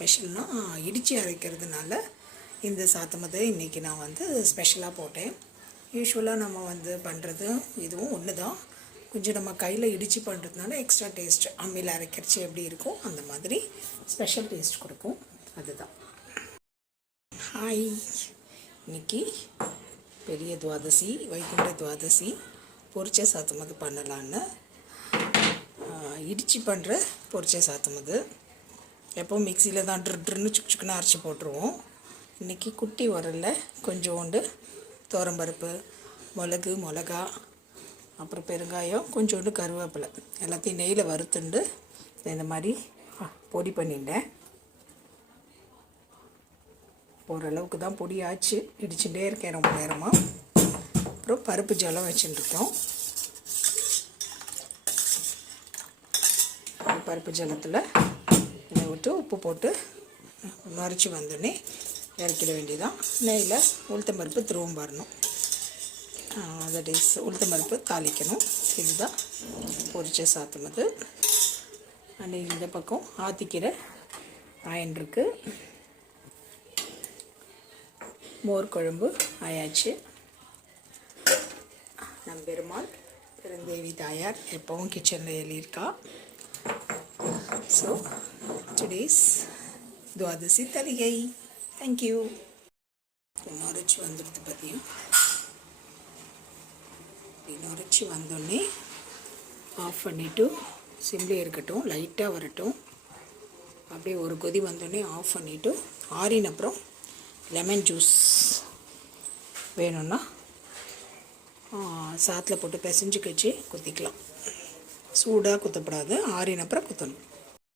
ஸ்பெஷல்னா இடித்து அரைக்கிறதுனால இந்த சாத்தமதை இன்றைக்கி நான் வந்து ஸ்பெஷலாக போட்டேன். யூஸ்வலாக நம்ம வந்து பண்ணுறது இதுவும் ஒன்று தான். கொஞ்சம் நம்ம கையில் இடித்து பண்ணுறதுனால எக்ஸ்ட்ரா டேஸ்ட் அம்மியில் அரைக்கிறச்சு எப்படி இருக்கும் அந்த மாதிரி ஸ்பெஷல் டேஸ்ட் கொடுக்கும். அதுதான். ஹாய், இன்றைக்கி பெரிய துவாதசி, வைகுண்ட துவாதசி, பொரிச்ச சாத்தமது பண்ணலான்னு இடித்து பண்ணுற பொரிச்ச சாத்தமது. எப்போவும் மிக்சியில் தான் ட்ருன்னு சுக்குன்னு அரைச்சி போட்டுருவோம். இன்றைக்கி குட்டி உரலில் கொஞ்சோண்டு துவரம்பருப்பு, மிளகா, அப்புறம் பெருங்காயம், கொஞ்சோண்டு கருவேப்பிலை எல்லாத்தையும் நெய்யில் வறுத்துண்டு இந்த மாதிரி பொடி பண்ணிட்டேன். ஓரளவுக்கு தான் பொடி ஆச்சு. இடிச்சுட்டே இருக்கேன் ரொம்ப நேரமாக. அப்புறம் பருப்பு ஜலம் வச்சுட்டுருக்கோம். பருப்பு ஜலத்தில் இதை விட்டு உப்பு போட்டு நுரைச்சி வந்தோடனே இறக்கிட வேண்டியதான். நெய்யில் உளுத்தம்பருப்பு திரும்ப வரணும். தட் இஸ் உளுத்தம்பருப்பு தாளிக்கணும். இதுதான் பொரிச்ச சாத்தமது. அண்ட் இந்த பக்கம் ஆத்திக்கீரை ஆயன் இருக்குது. மோர் குழம்பு ஆயாச்சு. நம் பெருமாள் பெருந்தேவி தாயார் எப்போவும் கிச்சனில் எழுதியிருக்கா. ஸோ டுடேஸ் துவாதசி தலிகை. தேங்க்யூ. நுரைச்சி வந்துடுது பற்றியும் நுரைச்சி வந்தோடனே ஆஃப் பண்ணிவிட்டு சிம்லேயே இருக்கட்டும், லைட்டாக வரட்டும். அப்படியே ஒரு கொதி வந்தோடனே ஆஃப் பண்ணிவிட்டு ஆறின அப்புறம் லெமன் ஜூஸ் வேணும்னா சாத்தில் போட்டு பிசைஞ்சு கழிச்சு குத்திக்கலாம். சூடாக குத்தப்படாது, ஆறின அப்புறம் குத்தணும்.